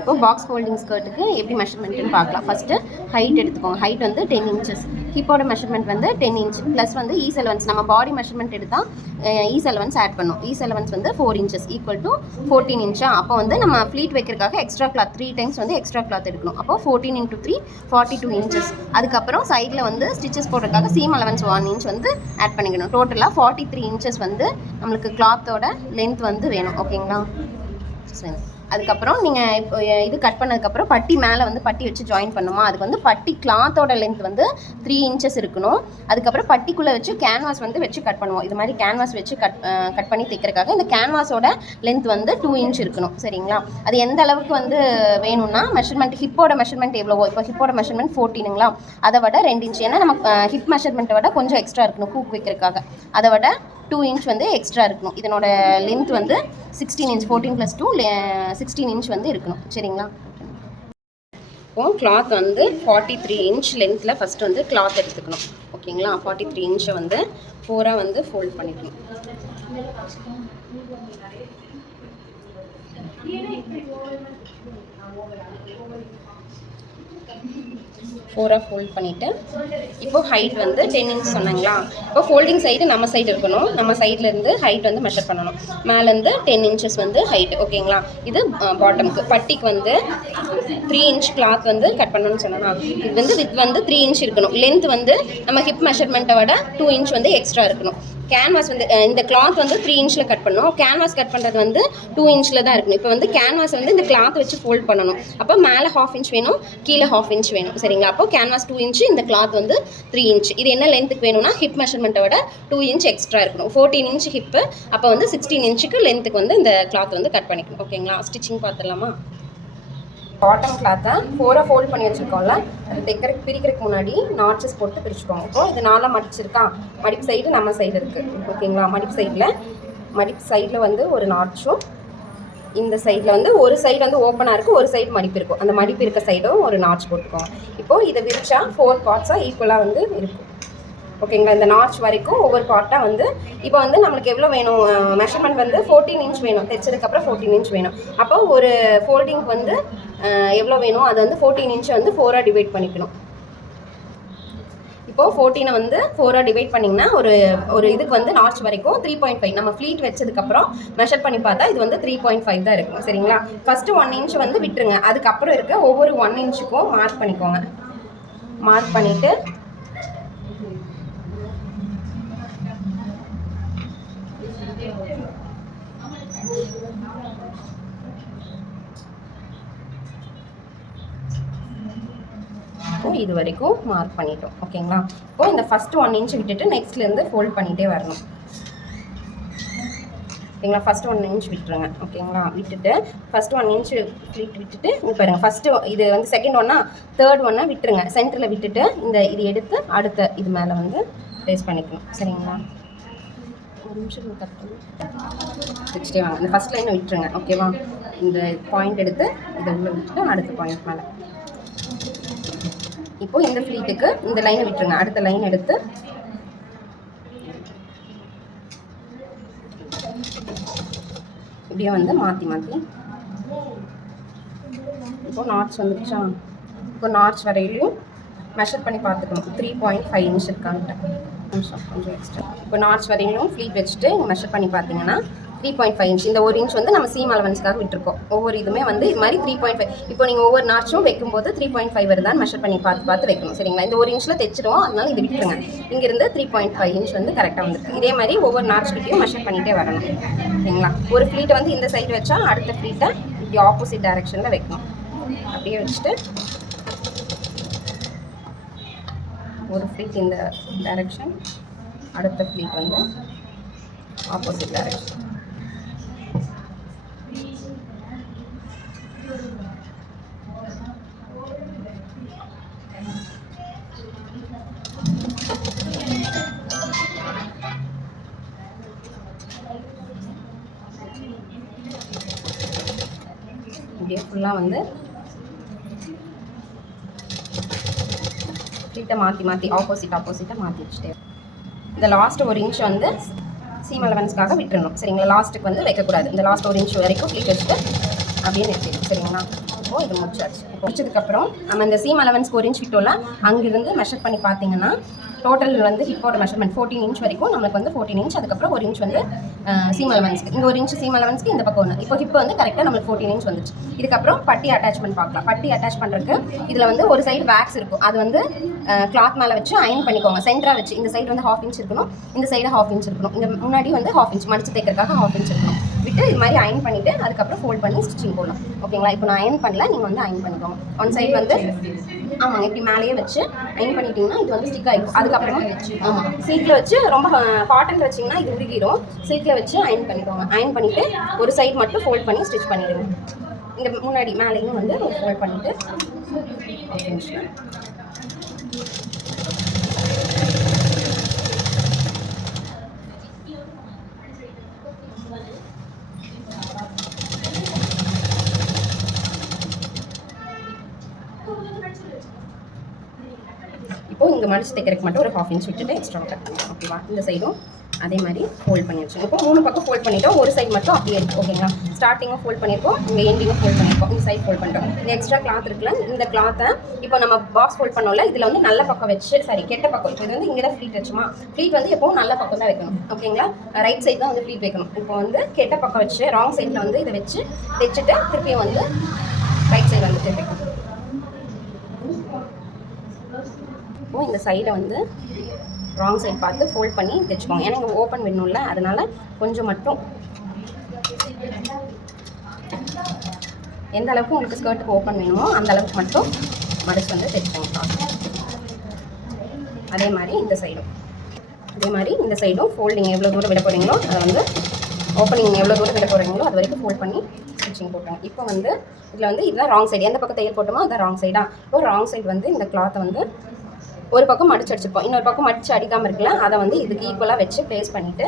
இப்போ box folding ஸ்கர்ட்டுக்கு எப்படி மெஷர்மெண்ட்டுன்னு பார்க்கலாம். ஃபஸ்ட்டு ஹைட் எடுத்துக்கோங்க. ஹைட் வந்து 10 இன்ச்சஸ். ஹிப்போட மெஷர்மெண்ட் வந்து 10 இன்ச் ப்ளஸ் வந்து ஈஸ் அலவன்ஸ். நம்ம பாடி மெஷர்மெண்ட் எடுத்தால் ஈஸ் அலவன்ஸ் ஆட் பண்ணும். ஈஸ் அலவன்ஸ் வந்து 4 இன்ச்சஸ் ஈக்குவல் டு 14 இன்ச்சா. அப்போ வந்து நம்ம ஃப்ளீட் வைக்கிறதுக்காக எக்ஸ்ட்ரா கிளாத் 3 டைம்ஸ் வந்து எக்ஸ்ட்ரா கிளாத் எடுக்கணும். அப்போ 14 × 3 42 இன்ச்சஸ். அதுக்கப்புறம் சைடில் வந்து ஸ்டிச்சஸ் போடுறதுக்காக சீம் அலவன்ஸ் 1 இன்ச் வந்து ஆட் பண்ணிக்கணும். டோட்டலாக 43 இன்ச்சஸ் வந்து நம்மளுக்கு கிளாத்தோட லென்த் வந்து வேணும். ஓகேங்களா? அதுக்கப்புறம் நீங்கள் இப்போ இது கட் பண்ணதுக்கப்புறம் பட்டி மேலே வந்து பட்டி வச்சு ஜாயின் பண்ணுமா, அதுக்கு வந்து பட்டி கிளாத்தோட லென்த் வந்து 3 இன்ச்சஸ் இருக்கணும். அதுக்கப்புறம் பட்டிக்குள்ளே வச்சு கேன்வாஸ் வந்து வச்சு கட் பண்ணுவோம். இது மாதிரி கேன்வாஸ் வச்சு கட் பண்ணி தைக்கிறதுக்காக இந்த கேன்வாஸோட லென்த் வந்து 2 இன்ச் இருக்கணும். சரிங்களா? அது எந்த அளவுக்கு வந்து வேணும்னா மெஷர்மெண்ட் ஹிப்போட மெஷர்மெண்ட் எவ்வளவோ, இப்போ ஹிப்போட மெஷர்மெண்ட் 14ங்களா, அதை விட 2 இன்ச். ஏன்னா நம்ம ஹிப் மெஷர்மெண்ட்டை விட கொஞ்சம் எக்ஸ்ட்ரா இருக்கணும் ஹூக் வைக்கிறதுக்காக. அதை விட 2 இன்ச் வந்து எக்ஸ்ட்ரா இருக்கணும். இதனோட லென்த் வந்து 16 இன்ச். 14 + 2 16 இன்ச் வந்து இருக்கணும். சரிங்களா? இப்போ கிளாத் வந்து 43 இன்ச் லென்த்தில் ஃபஸ்ட்டு வந்து கிளாத் எடுத்துக்கணும். ஓகேங்களா? 43 இன்ச்சை வந்து 4ஆக வந்து ஃபோல்ட் பண்ணிக்கணும். ஃபோல்ட் பண்ணிவிட்டு இப்போ ஹைட் வந்து 10 இன்ச் சொன்னாங்களா. இப்போ ஃபோல்டிங் சைடு நம்ம சைடு இருக்கணும். நம்ம சைட்லேருந்து ஹைட் வந்து மெஷர் பண்ணணும். மேலேருந்து 10 இன்ச்சஸ் வந்து ஹைட். ஓகேங்களா? இது பாட்டமுக்கு. பட்டிக்கு வந்து 3 இன்ச் கிளாத் வந்து கட் பண்ணணும்னு சொன்னோம்னா, இது வந்து வித் வந்து 3 இன்ச் இருக்கணும். லென்த் வந்து நம்ம ஹிப் மெஷர்மெண்ட்டை விட 2 இன்ச் வந்து எக்ஸ்ட்ரா இருக்கணும். கேன்வாஸ் வந்து இந்த கிளாத் வந்து 3 இன்ச்சில் கட் பண்ணணும். கேன்வாஸ் கட் பண்ணுறது வந்து 2 இன்ச்சில் தான் இருக்கணும். இப்போ வந்து கேன்வாஸ் வந்து இந்த கிளாத் வச்சு ஃபோல்ட் பண்ணணும். அப்போ மேலே 1/2 இன்ச் வேணும், கீழே 1/2 இன்ச் வேணும். சரிங்களா? அப்போ கேன்வாஸ் 2 இன்ச், இந்த கிளாத் வந்து 3 இன்ச். இது என்ன லென்த்துக்கு வேணும்னா ஹிப் மெஷர்மெண்ட்டை விட 2 இன்ச் எக்ஸ்ட்ரா இருக்கணும். 14 இன்ச் ஹிப்பு, அப்போ வந்து 16 இன்ச்சுக்கு லென்த்துக்கு வந்து இந்த கிளாத் வந்து கட் பண்ணிக்கணும். ஓகேங்களா? ஸ்டிச்சிங் பார்த்துடலாமா? காட்டன் கிளாத்தை 4ஆக ஃபோல்ட் பண்ணி வச்சுருக்கோம்ல, அது பிரிக்கிறதுக்கு முன்னாடி நாட்சஸ் போட்டு பிரிச்சுக்கோங்க. இப்போ இது 4ஆக மடிச்சிருக்கா. மடிப்பு சைடு நம்ம சைடு இருக்குது. ஓகேங்களா? மடிப்பு சைடில் வந்து ஒரு நாட்சும், இந்த சைடில் வந்து ஒரு சைடு வந்து ஓப்பனாக இருக்குது, ஒரு சைடு மடிப்பு இருக்கும். அந்த மடிப்பு இருக்க சைடும் ஒரு நாட்ச் போட்டுக்கோங்க. இப்போது இதை விரிச்சா 4 பார்ட்ஸாக ஈக்குவலாக வந்து இருக்கும். ஓகேங்களா? இந்த நாட்ச் வரைக்கும் ஒவ்வொரு பார்ட்டாக வந்து இப்போ வந்து நம்மளுக்கு எவ்வளோ வேணும், மெஷர்மெண்ட் வந்து 14 இன்ச் வேணும். தைச்சதுக்கப்புறம் 14 இன்ச் வேணும். அப்போ ஒரு ஃபோல்டிங்க்கு வந்து எவ்வளோ வேணும், அது வந்து 14 இன்ச்சை வந்து 4ஆக டிவைட் பண்ணிக்கணும். இப்போது 14 வந்து 4ஆக டிவைட் பண்ணிங்கன்னா ஒரு இதுக்கு வந்து நாட்ச் வரைக்கும் 3.5. நம்ம ஃப்ளீட் வச்சதுக்கப்புறம் மெஷர் பண்ணி பார்த்தா இது வந்து 3.5 தான் இருக்கும். சரிங்களா? ஃபஸ்ட்டு 1 இன்ச் வந்து விட்டுருங்க. அதுக்கப்புறம் இருக்க ஒவ்வொரு 1 இன்ச்சுக்கும் மார்க் பண்ணிக்கோங்க. மார்க் பண்ணிவிட்டு இது வரைக்கும் மார்க் பண்ணிட்டோம். ஓகேங்களா? இப்போ இந்த ஃபஸ்ட்டு 1 இன்ச் விட்டுட்டு நெக்ஸ்ட்லேருந்து ஃபோல்ட் பண்ணிகிட்டே வரணும். ஓகேங்களா? ஃபஸ்ட்டு 1 இன்ச் விட்டுருங்க. ஓகேங்களா? விட்டுட்டு ஃபஸ்ட்டு 1 இன்ச் ஃப்ளீட் விட்டுட்டு பாருங்கள். ஃபஸ்ட்டு இது வந்து செகண்ட் ஒன்னா, தேர்ட் ஒன்னா விட்டுருங்க. சென்டரில் விட்டுட்டு இது எடுத்து அடுத்த இது மேலே வந்து ப்ளேஸ் பண்ணிக்கணும். சரிங்களா? ஒரு நிமிஷம் வச்சுட்டே வாங்க. இந்த ஃபஸ்ட் லைனை விட்டுருங்க. ஓகேவா? இந்த பாயிண்ட் எடுத்து இதை உள்ளே விட்டுட்டு அடுத்த பாயிண்ட் மேலே. இப்போது இந்த ஃப்ளீட்டுக்கு இந்த லைனை விட்டுருங்க. அடுத்த லைன் எடுத்து இப்படியே வந்து மாற்றி இப்போ நாட்ச் வந்துருச்சா. இப்போ நாட்ச் வரையிலையும் மெஷர் பண்ணி பார்த்துக்கணும். 3.5 இன்ச் இருக்கான்ட்டு கொஞ்சம் எக்ஸ்ட்ரா. இப்போ நாட்ச் வரையிலும் ஃப்ளீட் வச்சுட்டு மெஷர் பண்ணி பார்த்தீங்கன்னா 3.5 இன்ச். இந்த 1 இன்ச் வந்து நம்ம சீம் அலவன்ஸ்க்காக விட்டுருக்கோம். ஒவ்வொரு இதுவுமே வந்து இது மாதிரி 3.5. இப்போ நீங்கள் ஒவ்வொரு நாட்சும் வைக்கும்போது 3.5 வருதான்னு மெஷர் பண்ணி பார்த்து வைக்கணும். சரிங்களா? இந்த 1 இன்ச்சில் தைச்சிடுவோம். அதனால இது விட்டுருங்க. இங்கேருந்து 3.5 இன்ச் வந்து கரெக்டாக வந்துருக்கு. இதே மாதிரி ஒவ்வொரு நாட்ச்கிட்டையும் மெஷர் பண்ணிகிட்டே வரணும். சரிங்களா? ஒரு ஃப்ளீட்டை வந்து இந்த சைடு வச்சா அடுத்த ஃப்ளீட்டை இப்படி ஆப்போசிட் டைரெக்ஷனில் வைக்கணும். அப்படியே வச்சுட்டு ஒரு ஃப்ளீட் இந்த டைரெக்ஷன், அடுத்த ஃப்ளீட் வந்து ஆப்போசிட் டைரெக்ஷன். இப்படியே ஃபுல்லாக வந்து ஃப்ளீட்டை மாற்றி ஆப்போசிட்டாக மாற்றி வச்சுட்டே. இந்த லாஸ்ட் 1 இன்ச் வந்து சீம் அலவன்ஸ்க்காக விட்டுறணும். சரிங்களா? லாஸ்ட்டுக்கு வந்து வைக்கக்கூடாது. இந்த லாஸ்ட் 1 இன்ச் வரைக்கும் ஃப்ளீட் வச்சுட்டு அப்படியே நிறுத்திடும். சரிங்களா? இப்போது இது முடிச்சாச்சு. முடிச்சதுக்கப்புறம் நம்ம இந்த சீம் அலவன்ஸ்க்கு 1 இன்ச் விட்டோம்ல, அங்கிருந்து மெஷர் பண்ணி பார்த்தீங்கன்னா டோட்டல் வந்து ஹிப்போட மெஷர்மெண்ட் 14 இன்ச் வரைக்கும் நம்மளுக்கு வந்து 14 இன்ச். அதுக்கப்புறம் 1 இன்ச் வந்து சீம் அலவன்ஸ்க்கு, இங்கே 1 இன்ச் சீம் அலவன்ஸ்க்கு, இந்த பக்கம் 1. இப்போ ஹிப் வந்து கரெக்டாக நம்மளுக்கு 14 இன்ச் வந்துச்சு. இதுக்கப்புறம் பட்டி அட்டாச்மெண்ட் பார்க்கலாம். பட்டி அட்டாச் பண்ணுறதுக்கு இதில் வந்து ஒரு சைடு வேக்ஸ் இருக்கும், அது வந்து கிளாத் மேலே வச்சு அயன் பண்ணிக்கோங்க. சென்டராக வச்சு இந்த சைடு வந்து 1/2 இன்ச் இருக்கணும், இந்த சைடு 1/2 இன்ச் இருக்கணும். இந்த முன்னாடி வந்து 1/2 இன்ச் மடிச்சு தைக்கிறதுக்காக 1/2 இன்ச் இருக்கணும். விட்டு இது மாதிரி அயன் பண்ணிவிட்டு அதுக்கப்புறம் ஃபோல்ட் பண்ணி ஸ்டிச்சிங் போடலாம். ஓகேங்களா? இப்போ நான் அயன் பண்ணல, நீங்கள் வந்து அயன் பண்ணிக்கோங்க. ஒன் சைடு வந்து ஆமாங்க இப்படி மேலேயே வச்சு அயன் பண்ணிட்டீங்கன்னா இது வந்து ஸ்டிக் ஆகிடும். அதுக்கப்புறமா ஆமாம் சீட்டில் வச்சு ரொம்ப காட்டன் வச்சிங்கன்னா இது உருகிடும். சீட்டில் வச்சு அயன் பண்ணிக்கோங்க. அயன் பண்ணிவிட்டு ஒரு சைடு மட்டும் ஃபோல்ட் பண்ணி ஸ்டிச் பண்ணிவிடுங்க. இங்கே முன்னாடி மேலேயும் வந்து ஃபோல்ட் பண்ணிவிட்டு இப்போது இங்கே மடிச்சு தைக்கிறதுக்கு மட்டும் ஒரு 1/2 இன்ச் விட்டுட்டு எக்ஸ்ட்ரா கட் பண்ணலாம். ஓகேவா? இந்த சைடும் அதே மாதிரி ஃபோல்ட் பண்ணி வச்சுருக்கோம். இப்போ 3 பக்கம் ஃபோல்ட் பண்ணிட்டோம், ஒரு சைடு மட்டும் அப்படியே இருக்குது. ஓகேங்களா? ஸ்டார்டிங்கும் ஃபோல்ட் பண்ணியிருக்கோம், இங்கே எண்டிங்கும் ஃபோல்ட் பண்ணியிருக்கோம், இந்த சைடு ஃபோல்ட் பண்ணிட்டோம். இந்த எக்ஸ்ட்ரா கிளாத் இருக்குல்ல, இந்த கிளாத்தை இப்போ நம்ம பாக்ஸ் ஃபோல்ட் பண்ணோம்ல, இதில் வந்து நல்ல பக்கம் வச்சு கெட்ட பக்கம். இப்போ இது வந்து இங்கே தான் ஃப்ளீட் வச்சுமா, ஃப்ளீட் வந்து எப்போவும் நல்ல பக்கம் தான் வைக்கணும். ஓகேங்களா? ரைட் சைடு தான் வந்து ஃப்ளீட் வைக்கணும். இப்போ வந்து கெட்ட பக்கம் வச்சு ராங் சைடில் வந்து இதை வச்சு தைச்சிட்டு திருப்பியும் வந்து ரைட் சைடு வந்து தைக்கணும். இப்போது இந்த சைடை வந்து ராங் சைட் பார்த்து ஃபோல்ட் பண்ணி தைச்சிக்கோங்க. ஏன்னா இங்கே ஓப்பன் வேணும்ல, அதனால் கொஞ்சம் மட்டும் எந்த அளவுக்கு உங்களுக்கு ஸ்கர்ட்டுக்கு ஓப்பன் வேணுமோ அந்த அளவுக்கு மட்டும் மடிச்சு வந்து தைச்சிக்கோங்க. அதே மாதிரி இந்த சைடும் ஃபோல்டிங் எவ்வளோ தூரம் விட போகிறீங்களோ அதை வந்து ஓப்பனிங் எவ்வளோ தூரம் விட போகிறீங்களோ அது வரைக்கும் ஃபோல்ட் பண்ணி ஸ்டிச்சிங் போட்டாங்க. இப்போ வந்து இதில் வந்து இதுதான் ராங் சைடு, எந்த பக்கம் தையல் போட்டோமோ அதுதான் ராங் சைடா. இப்போ ராங் சைடு வந்து இந்த கிளாத்தை வந்து ஒரு பக்கம் மடிச்சு அடிச்சுப்போம், இன்னொரு பக்கம் மடிச்சு அடிக்காமல் இருக்குல்ல, அதை வந்து இதுக்கு ஈக்குவலாக வச்சு ப்ளேஸ் பண்ணிவிட்டு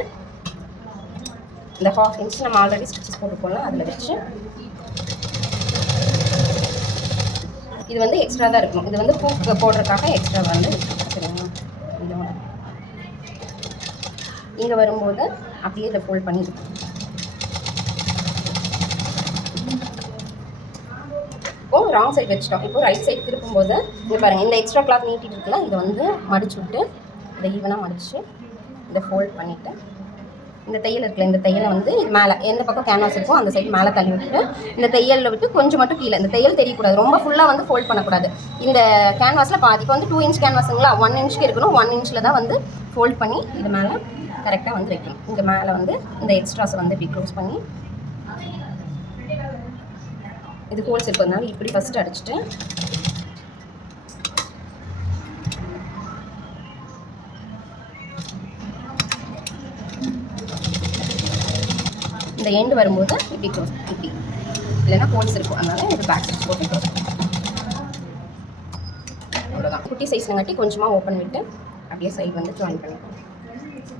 இந்த 1/2 இன்ச் நம்ம ஆல்ரெடி ஸ்டிச்சஸ் போட்டுப்போம்ல அதில் வச்சு இது வந்து எக்ஸ்ட்ரா தான் இருக்கணும். இது வந்து பூக்கு போடுறதுக்காக எக்ஸ்ட்ரா வந்து சரிங்களா? இதோட இங்கே வரும்போது அப்படியே இதை ஃபோல்ட் பண்ணி இருக்கும். இப்போது ராங் சைடு வச்சிட்டோம். இப்போ ரைட் சைடு திருப்பும்போது இங்கே பாருங்கள், இந்த எக்ஸ்ட்ரா கிளாத் நீட்டிட்டு இருக்குல்ல, இதை வந்து மடிச்சு விட்டு இதை ஈவனாக மடித்து இதை ஃபோல்ட் பண்ணிவிட்டு இந்த தையல் இருக்குல்ல, இந்த தையலை வந்து இது மேலே எந்த பக்கம் கேன்வாஸ் இருக்கோ அந்த சைடு மேலே தள்ளி விட்டுட்டு இந்த தையலில் விட்டு கொஞ்சம் மட்டும் கீழே, இந்த தையல் தெரியக்கூடாது, ரொம்ப ஃபுல்லாக வந்து ஃபோல்ட் பண்ணக்கூடாது. இந்த கேன்வாஸில் பாதி, இப்போ வந்து 2 இன்ச் கேன்வாஸுங்களா, 1 இன்ச்சுக்கு இருக்கணும். 1 இன்ச்சில் தான் வந்து ஃபோல்ட் பண்ணி இது மேலே கரெக்டாக வந்து வைக்கணும். இங்கே மேலே வந்து இந்த எக்ஸ்ட்ராஸை வந்து இப்படி க்ளோஸ் பண்ணி இது ஹோல்ஸ் இருக்கிறதுனால இப்படி ஃபஸ்ட்டு அடிச்சுட்டு இந்த எண்டு வரும்போது இப்படி க்ளோஸ், இப்படி இல்லைன்னா ஹோல்ஸ் இருக்கும், அதனால இது பேக் ஸ்டிச் போட்டு க்ளோஸ். அவ்வளோதான். குட்டி சைஸ்லங்காட்டி கொஞ்சமாக ஓப்பன் விட்டு அப்படியே சைடு வந்து ஜாயின் பண்ணிப்போம்.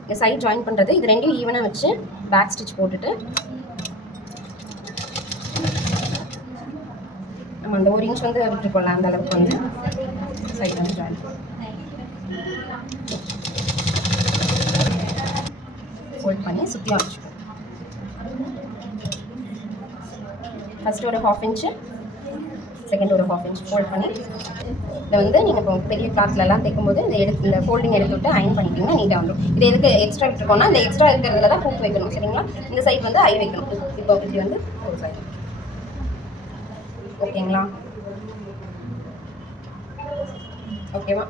இந்த சைடு ஜாயின் பண்ணுறது இது ரெண்டையும் ஈவனாக வச்சு பேக் ஸ்டிச் போட்டுட்டு நம்ம அந்த 1 இன்ச் வந்து விட்டுருக்கோம்ல அந்த அளவுக்கு வந்து சைடு வந்து ஜாயின் ஃபோல்ட் பண்ணி சுற்றியும் வச்சுக்கோம். ஃபஸ்ட்டு ஒரு 1/2 இன்ச்சு, செகண்ட் ஒரு 1/2 இன்ச் ஃபோல்ட் பண்ணி இதை வந்து நீங்கள் இப்போ பெரிய கிளாத்லலாம் தைக்கும்போது இந்த ஃபோல்டிங் எடுத்து விட்டு அயன் பண்ணிட்டீங்கன்னா நீட்டாக வந்துடும். இது எதுக்கு எக்ஸ்ட்ரா விட்டுருக்கோம்னா இந்த எக்ஸ்ட்ரா இருக்கிறதுல தான் ஹூக் வைக்கணும். சரிங்களா? இந்த சைடு வந்து ஐ வைக்கணும். இப்போ இப்படி வந்து ஒரு சைடு. ஓகேங்களா? ஓகேவா?